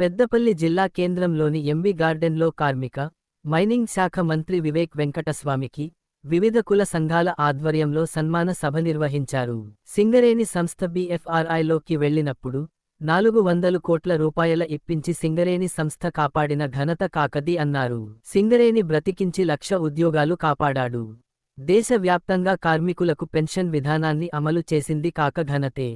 పెద్దపల్లి జిల్లా కేంద్రంలోని ఎంవి గార్డెన్లో కార్మిక మైనింగ్ శాఖ మంత్రి వివేక్ వెంకటస్వామికి వివిధ కుల సంఘాల ఆధ్వర్యంలో సన్మాన సభ నిర్వహించారు. సింగరేణి సంస్థ బీఎఫ్ఆర్ఐలోకి వెళ్ళినప్పుడు నాలుగు వందలు కోట్ల రూపాయల ఇప్పించి సింగరేణి సంస్థ కాపాడిన ఘనత కాకది అన్నారు. సింగరేణి బ్రతికించి లక్ష ఉద్యోగాలు కాపాడాడు. దేశవ్యాప్తంగా కార్మికులకు పెన్షన్ విధానాన్ని అమలు చేసింది కాక ఘనతే.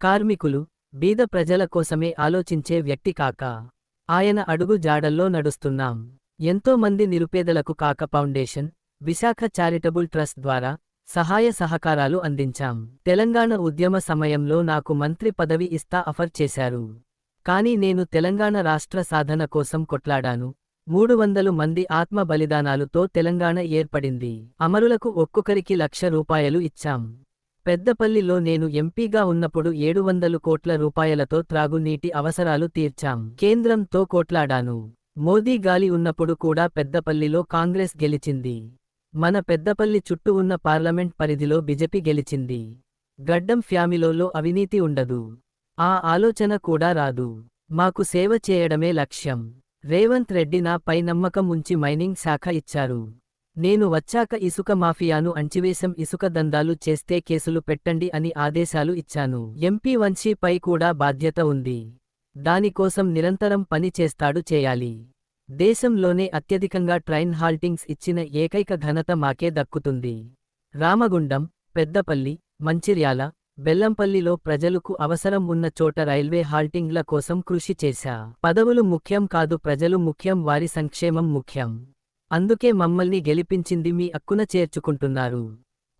కార్మికులు బీద ప్రజల కోసమే ఆలోచించే వ్యక్తి కాక. ఆయన అడుగు జాడల్లో నడుస్తున్నాం. ఎంతో మంది నిరుపేదలకు కాక ఫౌండేషన్ విశాఖ చారిటబుల్ ట్రస్ట్ ద్వారా సహాయ సహకారాలు అందించాం. తెలంగాణ ఉద్యమ సమయంలో నాకు మంత్రి పదవి ఇస్తా అఫర్ చేశారు. కాని నేను తెలంగాణ రాష్ట్ర సాధన కోసం కొట్లాడాను. మూడు వందలు మంది ఆత్మ బలిదానాలుతో తెలంగాణ ఏర్పడింది. అమరులకు ఒక్కొక్కరికి లక్ష రూపాయలు ఇచ్చాం. పెద్దపల్లిలో నేను ఎంపీగా ఉన్నప్పుడు ఏడు వందలు కోట్ల రూపాయలతో త్రాగునీటి అవసరాలు తీర్చాం. కేంద్రంతో కోట్లాడాను. మోదీ గాలి ఉన్నప్పుడు కూడా పెద్దపల్లిలో కాంగ్రెస్ గెలిచింది. మన పెద్దపల్లి చుట్టూ ఉన్న పార్లమెంట్ పరిధిలో బిజెపి గెలిచింది. గడ్డం ఫ్యామిలోలో అవినీతి ఉండదు. ఆ ఆలోచన కూడా రాదు. మాకు సేవ చేయడమే లక్ష్యం. రేవంత్ రెడ్డి నా పై నమ్మకం ఉంచి మైనింగ్ శాఖ ఇచ్చారు. నేను వచ్చాక ఇసుక మాఫియాను అంచివేశం ఇసుక దందాలు చేస్తే కేసులు పెట్టండి అని ఆదేశాలు ఇచ్చాను. ఎంపీ వంశీపై కూడా బాధ్యత ఉంది. దానికోసం నిరంతరం పని చేస్తాడు చేయాలి. దేశంలోనే అత్యధికంగా ట్రైన్ హాల్టింగ్స్ ఇచ్చిన ఏకైక ఘనత మాకే దక్కుతుంది. రామగుండం పెద్దపల్లి మంచిర్యాల బెల్లంపల్లిలో ప్రజలకు అవసరం ఉన్న చోట రైల్వే హాల్టింగ్ల కోసం కృషి చేశా. పదవులు ముఖ్యం కాదు ప్రజలు ముఖ్యం వారి సంక్షేమం ముఖ్యం. అందుకే మమ్మల్ని గెలిపించింది మీ అక్కున చేర్చుకుంటున్నారు.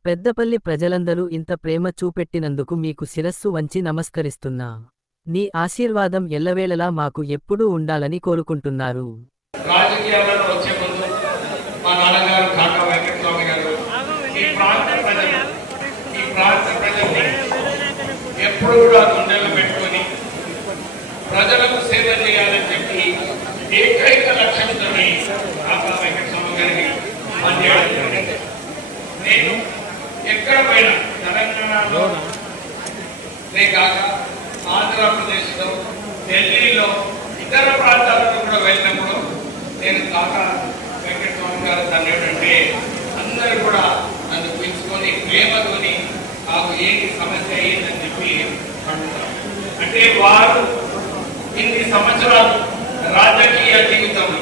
పెద్దపల్లి ప్రజలందరూ ఇంత ప్రేమ చూపెట్టినందుకు మీకు శిరస్సు వంచి నమస్కరిస్తున్నా. నీ ఆశీర్వాదం ఎల్లవేళలా మాకు ఎప్పుడూ ఉండాలని కోరుకుంటున్నారు. రాజకీయాలలో వచ్చే ముందు మా నాన్నగారు కాకా వెంకటస్వామి గారు ఈ ప్రాంత ప్రజలు ఈ ప్రాంత ప్రజల్ని ఎప్పుడు కూడా పెట్టుకొని ప్రజలకు సేవ చేయాలని చెప్పి ఏకైక లక్ష్యంతో గారికి పనిచేయడం జరిగింది. నేను ఎక్కడ పోయినా తెలంగాణలో కాక ఆంధ్రప్రదేశ్లో ఢిల్లీలో ఇతర ప్రాంతాలకు కూడా వెళ్ళినప్పుడు నేను కాక వెంకటస్వామి గారు ఏంటంటే అందరూ కూడా నన్ను పిలుచుకొని ప్రేమతోని నాకు ఏంటి సమస్య ఏంటని చెప్పి అడుగుతారు. అంటే వారు ఇన్ని సంవత్సరాలు రాజకీయ జీవితంలో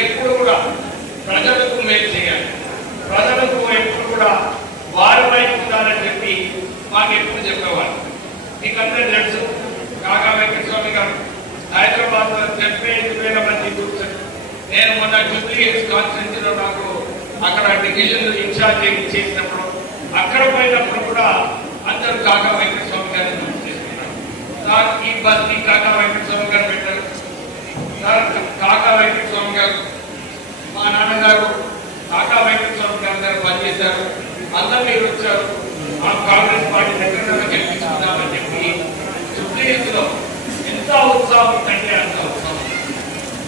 ఎప్పుడు కూడా ప్రజలకు మేలు చేయాలి. ప్రజలకు ఎప్పుడు కూడా వారి వైపు ఉండాలని చెప్పి మాకు ఎప్పుడు చెప్పేవారు మీకు తెలుసు కాగా వెంకటస్వామి గారు హైదరాబాద్లో డెబ్బై ఐదు వేల మంది కూర్చొని నేను మొన్న జూబ్లీ హిల్స్ కాన్స్టిట్యూన్సీలో నాకు అక్కడ డివిజన్ ఇన్ఛార్జ్ చేసినప్పుడు అక్కడ పోయినప్పుడు కూడా అందరూ కాకా వెంకటస్వామి గారిని గుర్తు చేసుకున్నారు. సార్ ఈ బస్ని కాకా వెంకటస్వామి గారు పెట్టారు. సార్ కాకా వెంకట మా నాన్నగారు టాటా వెంకటస్వామి గారు పనిచేశారు. అందరూ మీరు వచ్చారు మా కాంగ్రెస్ పార్టీ దగ్గర గెలిపించుకుందామని చెప్పి సుప్రీంలో ఎంత ఉత్సాహం ఉందంటే అంత ఉత్సాహం.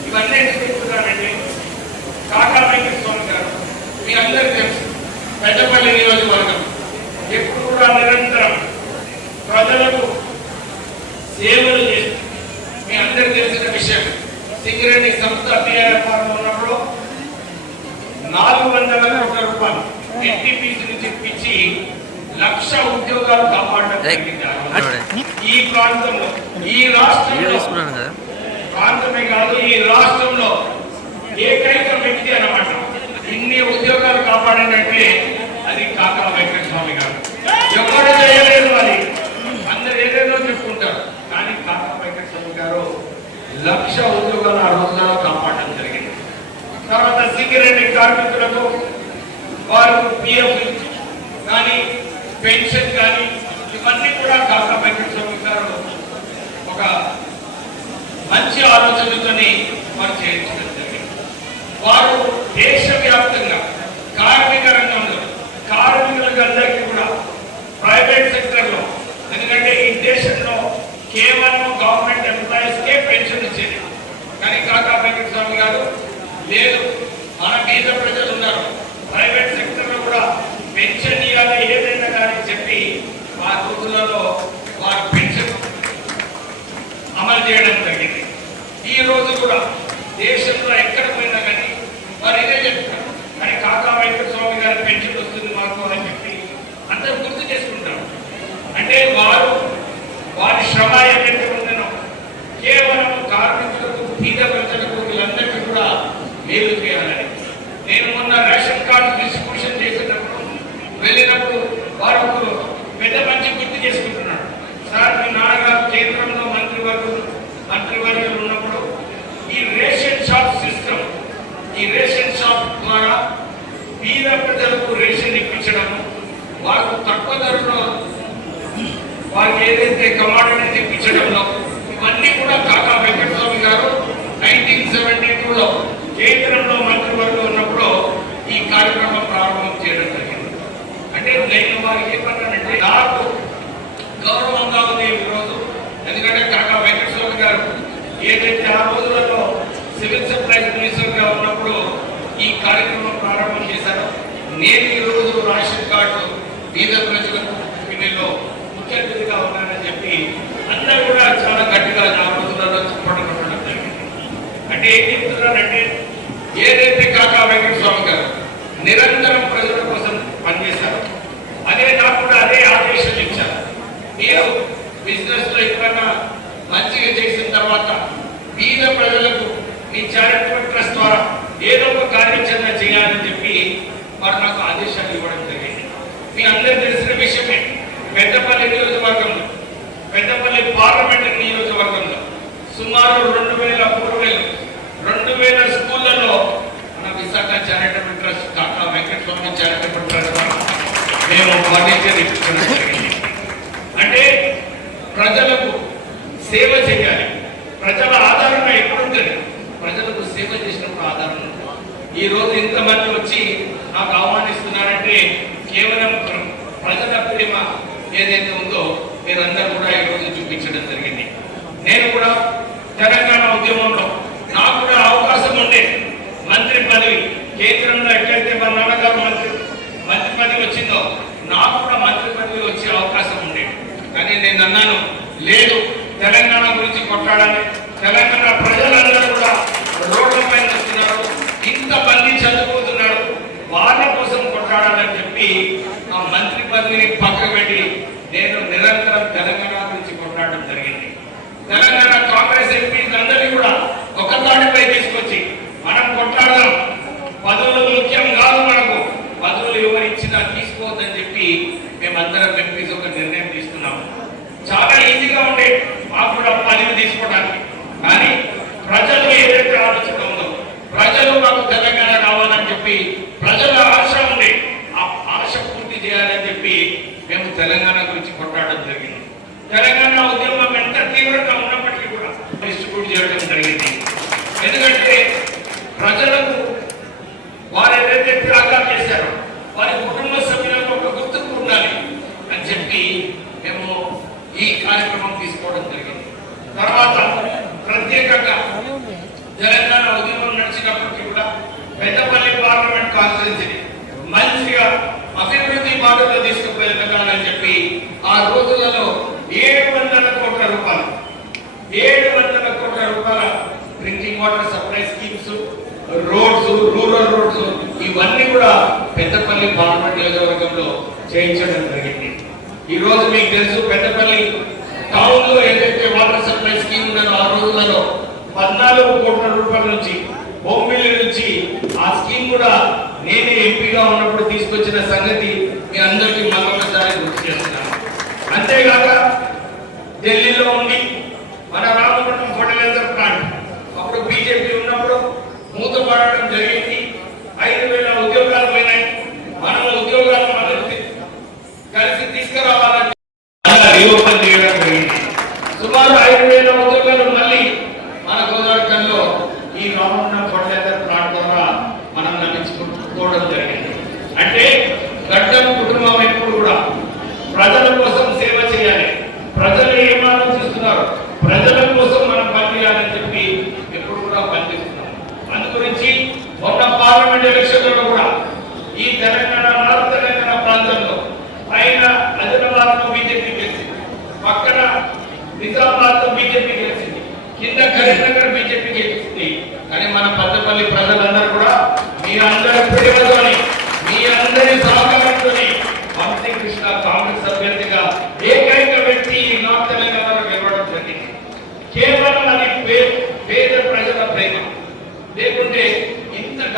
ఇవన్నీ ఎందుకు టాటా వెంకటస్వామి గారు మీ అందరూ తెలుసు పెద్దపల్లి నియోజకవర్గం ఎప్పుడు కూడా నిరంతరం ప్రజలకు సేవలు చేస్తూ మీ అందరికీ తెలిసిన విషయం సింగరేణి సంస్థ టీఆర్ఎఫ్ ఉన్నప్పుడు నాలుగు వందల కోట్ల రూపాయలు ఎన్టీపీసీ నుంచి ఇప్పించి లక్ష ఉద్యోగాలు రోజు. ఈ ప్రాంతంలో ఈ రాష్ట్రంలో ప్రాంతమే కాదు ఈ రాష్ట్రంలో ఏకైక వ్యక్తి అన్నమాట. ఇన్ని ఉద్యోగాలు కాపాడినట్టే అది కాకా వెంకటస్వామి గారు. ఎవరు చేయలేదు అది. అందరు ఏదేదో చెప్పుకుంటారు. కానీ కాకా వెంకటస్వామి గారు లక్ష ఉద్యోగాలు ఆ జరిగింది తర్వాత సింగరేణి కార్మికులకు వారు పిఎఫ్ కానీ పెన్షన్ కానీ ఇవన్నీ కూడా కాస్త వెంకటస్వామి గారు ఒక మంచి ఆలోచనతోని వారు చేయించడం జరిగింది. వారు దేశవ్యాప్తంగా కార్మిక రంగంలో కార్మికులందరికీ కూడా ప్రైవేట్ సెక్టర్లో ఎందుకంటే ఈ దేశంలో కేవలం గవర్నమెంట్ ఎంప్లాయీస్కే పెన్షన్ ఇచ్చేది కానీ కాకా వెంకటస్వామి గారు లేదు. మన బీద ప్రజలు ఉన్నారు ప్రైవేట్ సెక్టర్లో కూడా పెన్షన్ ఇవ్వాలి ఏదైనా కానీ చెప్పి ఆ రోజులలో వారు పెన్షన్ అమలు చేయడం జరిగింది చేయాలని? నేను మొన్న రేషన్ కార్డు డిస్ట్రిబ్యూషన్ చేసేటప్పుడు వెళ్ళినప్పుడు వారు ఒక పెద్ద మంచి గుర్తు చేసుకుంటున్నాడు. సార్ మీ నాన్నగారు కేంద్రంలో మంత్రివర్గం మంత్రివర్గంలో ఉన్నప్పుడు ఈ రేషన్ షాప్ సిస్టమ్ ఈ రేషన్ షాప్ ద్వారా పేద ప్రజలకు రేషన్ ఇప్పించడము వారికి తక్కువ ధరలో వారికి ఏదైతే కమాడిటీ ఇప్పించడంలో ఇవన్నీ కూడా కాకా వెంకటస్వామి గారు నైన్టీన్ సెవెంటీ టూలో కేంద్రంలో మంత్రివర్గం ఉన్నప్పుడు ఈ కార్యక్రమం ప్రారంభం చేయడం జరిగింది అంటే నేను వారికి ఏమన్నానంటే నాకు గౌరవంగా ఉంది ఈరోజు ఎందుకంటే కాకా వెంకటస్వామి గారు ఏదైతే ఆ రోజులలో సివిల్ సప్లైస్ మినిస్టర్గా ఉన్నప్పుడు ఈ కార్యక్రమం ప్రారంభం చేశారు నేను ఈ రోజు రేషన్ కార్డు బీద ప్రజలకు వీటిలో ముఖ్య అతిథిగా ఉన్నానని చెప్పి అందరూ కూడా చాలా గట్టిగా ఆ రోజులలో చెప్పడం జరిగింది. అంటే ఏం చెప్తున్నారంటే ఏదైతే కాకా వెంకటస్వామి గారు నిరంతరం ప్రజలు కోసం పనిచేశారు అదే నాకు కూడా అదే ఆదేశం ఇచ్చారు మీరు బిజినెస్లో ఎప్పుడన్నా మంచిగా చేసిన తర్వాత బీద ప్రజలకు మీ చారిటబుల్ ట్రస్ట్ ద్వారా ఏదో ఒక కార్యాచరణ చేయాలని చెప్పి వారు నాకు ఆదేశాలు ఇవ్వడం జరిగింది. మీ అందరూ తెలిసిన విషయమే పెద్దపల్లి నియోజకవర్గంలో పెద్దపల్లి పార్లమెంట్ నియోజకవర్గంలో సుమారు రెండు వేల మూడు వేలు రెండు వేల స్కూళ్ళలో మన Visakha charitable trust Kaka Venkataswamy charitable trust మేము ఫర్నిచర్ ఇప్పించడం జరిగింది. అంటే ప్రజలకు సేవ చేయాలి. ప్రజల ఆధారణ ఎప్పుడు ఉంటుంది ప్రజలకు సేవ చేసినప్పుడు ఆధారణ ఈ రోజు ఇంతమంది వచ్చి నాకు ఆహ్వానిస్తున్నారంటే కేవలం ప్రజల ప్రేమ ఏదైతే ఉందో మీరందరూ కూడా ఈ రోజు చూపించడం జరిగింది. నేను కూడా తెలంగాణ ఉద్యమంలో నాకు కూడా అవకాశం ఉండే మంత్రి పదవి కేంద్రంలో ఎట్లయితే మా నాన్నగారు మంత్రి మంత్రి పదవి వచ్చిందో నాకు కూడా మంత్రి పదవి వచ్చే అవకాశం ఉండే. కానీ నేను అన్నాను లేదు తెలంగాణ గురించి కొట్టాడని తెలంగాణ ప్రజలందరూ కూడా రోడ్ల పైన వస్తున్నారు ఇంతమంది చదువుకుంటున్నారు వాళ్ళ కోసం కొట్లాడాలని చెప్పి ఆ మంత్రి పదవిని పక్కకు పెట్టి నేను నిరంతరం తెలంగాణ గురించి కొట్లాడడం జరిగింది తెలంగాణ కాంగ్రెస్ ఎంపీస్ అందరినీ కూడా ఒక తాటిపై తీసుకొచ్చి మనం కొట్లాడదాం పదవులు ముఖ్యం కాదు మనకు పదవులు ఎవరు ఇచ్చినా తీసుకోవద్దని చెప్పి మేమందరం ఎంపీస్ ఒక నిర్ణయం తీసుకున్నాము చాలా ఈజీగా ఉండే మాకు కూడా పదవి తీసుకోవడానికి కానీ ప్రజలు ఏదైతే ఆలోచన ఉందో ప్రజలు మాకు తెలంగాణ కావాలని చెప్పి ప్రజల ఆశ ఉంది. ఆ ఆశ పూర్తి చేయాలని చెప్పి మేము తెలంగాణ గురించి కొట్లాడడం జరిగింది. తెలంగాణ ఉద్యమం ఎంత తీవ్రంగా ఉన్నప్పటికీ కూడా డిస్ట్రిబ్యూట్ చేయడం జరిగింది. ఎందుకంటే ప్రజలకు వారు ఏదైతే త్యాగాలు చేశారో వారి కుటుంబ సభ్యులకు ఒక గుర్తుకు ఉండాలి అని చెప్పి మేము ఈ కార్యక్రమం తీసుకోవడం జరిగింది. తర్వాత ప్రత్యేకంగా తెలంగాణ ఉద్యమం నడిచినప్పటికీ కూడా పెద్ద మాటల్లో బాటలో చెప్పి ఆ రోజులలో ఏడు వందల కోట్ల రూపాయలు ఏడు వందల కోట్ల రూపాయల drinking water supply schemes roads rural roads ఇవన్నీ కూడా పెద్దపల్లి పార్లమెంట్ నియోజకవర్గంలో చేయించడం జరిగింది. ఈ రోజు మీకు తెలుసు పెద్దపల్లి టౌన్లో ఏదైతే వాటర్ సప్లై స్కీమ్ ఉన్నదో ఆ రోజులలో పద్నాలుగు కోట్ల రూపాయల నుంచి హోమ్ బొమ్మిలి నుంచి ఆ స్కీమ్ కూడా నేనే ఎంపీగా ఉన్నప్పుడు తీసుకొచ్చిన సంగతి మీ అందరికీ మరొకసారి గుర్తు చేస్తున్నాను. అంతేకాక ఢిల్లీలో ఉండి మన రామగుండం ఫర్టిలైజర్ ప్లాంట్ అప్పుడు బీజేపీ ఉన్నప్పుడు మూతపడడం జరిగింది. ఐదు వేల ఉద్యోగాలు పోయినాయి. మనం ఉద్యోగాలు మళ్ళీ కలిసి తీసుకురావాలి.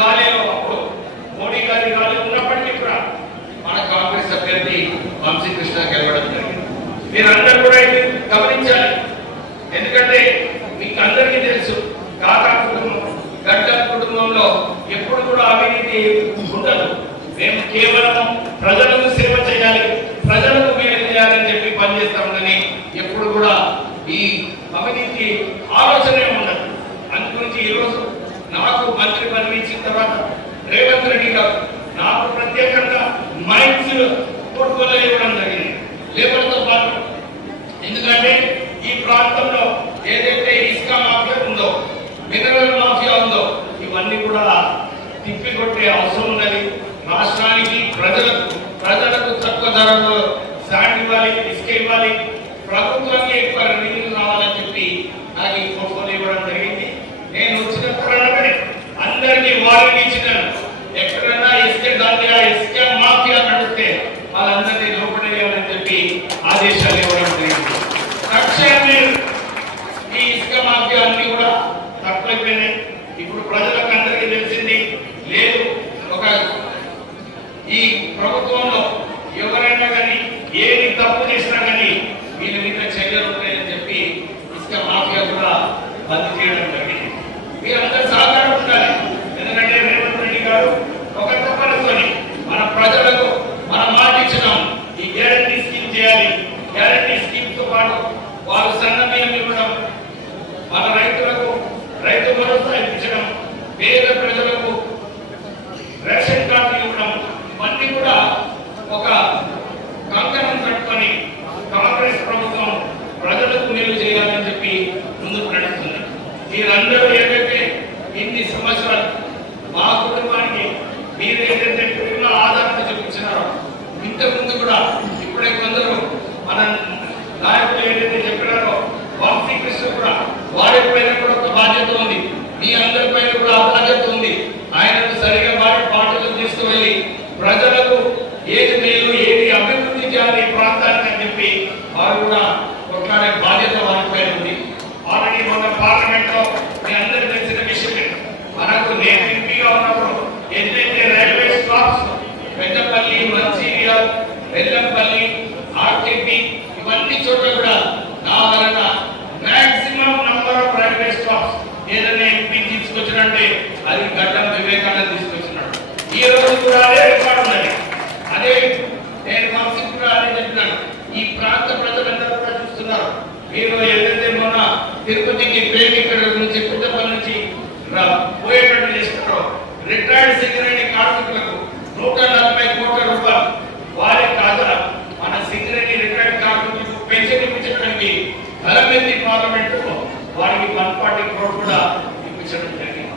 గాలిలో అప్పుడు మోడీ గారి గాలి ఉన్నప్పటికీ మన కాంగ్రెస్ అభ్యర్థి వంశీకృష్ణ గెలవడం జరిగింది. మీరందరూ కూడా గమనించాలి. తర్వాత రేవంత్ రెడ్డి గారు నాకు ప్రత్యేకంగా మైన్స్ పోర్ట్ఫోలియో ఇవ్వడం జరిగింది. లేబర్తో పాటు. ఎందుకంటే ఈ ప్రాంతంలో ఏదైతే ఇసుక మాఫియా ఉందో మినరల్ మాఫియా ఉందో ఇవన్నీ కూడా తిప్పికొట్టే అవసరం ఉన్నది. రాష్ట్రానికి ప్రజలకు ప్రజలకు తక్కువ ధరలు శాండ్ ఇవ్వాలి ఇసుక ఇవ్వాలి. ప్రభుత్వానికి ఎక్కువ రెవెన్యూ రావాలని చెప్పి నాకు ఈ పోర్ట్ఫోలియో ఇవ్వడం జరిగింది నేను వచ్చిన తరుణమే అందరికీ వారిని ఇచ్చినాను ఎక్కడైనా ఇసుక దండిగా ఇసుక మాఫియా నడిస్తే వాళ్ళందరినీ లోపడేయాలని చెప్పి ఆదేశాలు ఇవ్వడం జరిగింది తక్షణమే ఈ ఇసుక మాఫియా అన్ని కూడా తక్కువైపోయినాయి ఇప్పుడు ప్రజలకు అందరికీ తెలిసింది లేదు ఒక ఈ ప్రభుత్వంలో ఎవరైనా కానీ ఏది తప్పు చేసినా కానీ వీళ్ళ మీద చర్యలు ఉంటాయని చెప్పి ఇసుక మాఫియా కూడా బంద్ చేయడం జరిగింది. మీరందరూ సాధారణ ఉండాలి ఎందుకంటే రేవంత్ రెడ్డి గారు ఒక తప్పనిసరి మన ప్రజలకు మన మాట ఇచ్చినాం ఈ గ్యారంటీ స్కీమ్ చేయాలి గ్యారంటీ స్కీమ్తో పాటు వారు సన్న బియ్యం ఇవ్వడం మన రైతులకు రైతు భరోసా ఇప్పించడం పేద ప్రజలకు రేషన్ కార్డు ఇవ్వడం ఇవన్నీ కూడా ఒక కంకణం కట్టుకొని కాంగ్రెస్ ప్రభుత్వం ప్రజలకు మేలు చేయాలని చెప్పి ముందుకు నడుస్తుంది మీరందరూ ఏదైతే ఇన్ని సంవత్సరాలు మా కుటుంబానికి మీరు ఏదైతే కుటుంబ ఆధారణ చూపించినారో ఇంతకు ముందు కూడా ఇప్పుడే కొందరు మన నాయకులు ఏదైతే చెప్పినారో వంశీ కృష్ణ కూడా వారి పైన కూడా ఒక బాధ్యత ఉంది మీ అందరి పైన కూడా ఆ బాధ్యత ఉంది ఆయనను సరిగా వారి పాటలు తీసుకువెళ్ళి ప్రజలకు ఏది మేలు ఏది అభివృద్ధి చేయాలి ఈ ప్రాంతానికి అని చెప్పి వారు కూడా కొట్లాడే బాధ్యత వారిపై ఉంది. ఆల్రెడీ మొన్న పార్లమెంట్లో మీ అందరికీ తెలిసిన విషయమే మనకు నేను ఎంపీగా ఉన్నప్పుడు ఎంతైతే railway stops Peddapalli Mancherial Vellampalli RKP ఇవన్నీ చోట్ల కూడా నా వలన maximum number of railway stops ఏదైనా ఎంపీ తీసుకొచ్చినంటే అది గడ్డ రోజు కూడా అదే రికార్డు ఉన్నది అదే నేను కూడా అదే ఈ ప్రాంత ప్రజలందరూ కూడా చూస్తున్నారు మీరు ఏదైతే తిరుపతికి నుంచి నుంచి రా- పోయేటట్టు చేస్తున్నారో రిటైర్డ్ సింగరేణి కార్మికులకు నూట నలభై కోట్ల రూపాయలు వారి కాదా మన సింగరేణి రిటైర్డ్ కార్మికులకు పెన్షన్ ఇప్పించడానికి తలమెత్తి పార్లమెంటు వారికి వన్ ఫార్టీ క్రోడ్ కూడా ఇప్పించడం జరిగింది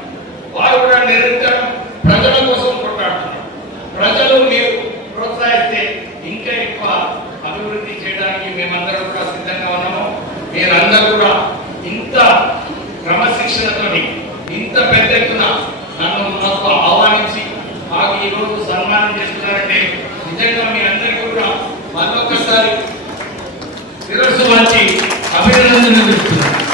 వారు కూడా నిరంతరం ప్రజల కోసం కొట్లాడుతున్నారు ప్రజలు మీరు ప్రోత్సహిస్తే ఇంకా ఎక్కువ అభివృద్ధి చేయడానికి మేమందరం కూడా సిద్ధంగా ఉన్నాము మీరందరూ కూడా ఇంత క్రమశిక్షణతోని ఇంత పెద్ద ఎత్తున నన్ను మాకు ఆహ్వానించి మాకు ఈ రోజు సన్మానం చేస్తున్నారంటే నిజంగా మీ అందరికీ కూడా మళ్ళొక్కసారి శిరస్సు వంచి అభినందనలు తెలుపుతున్నాను.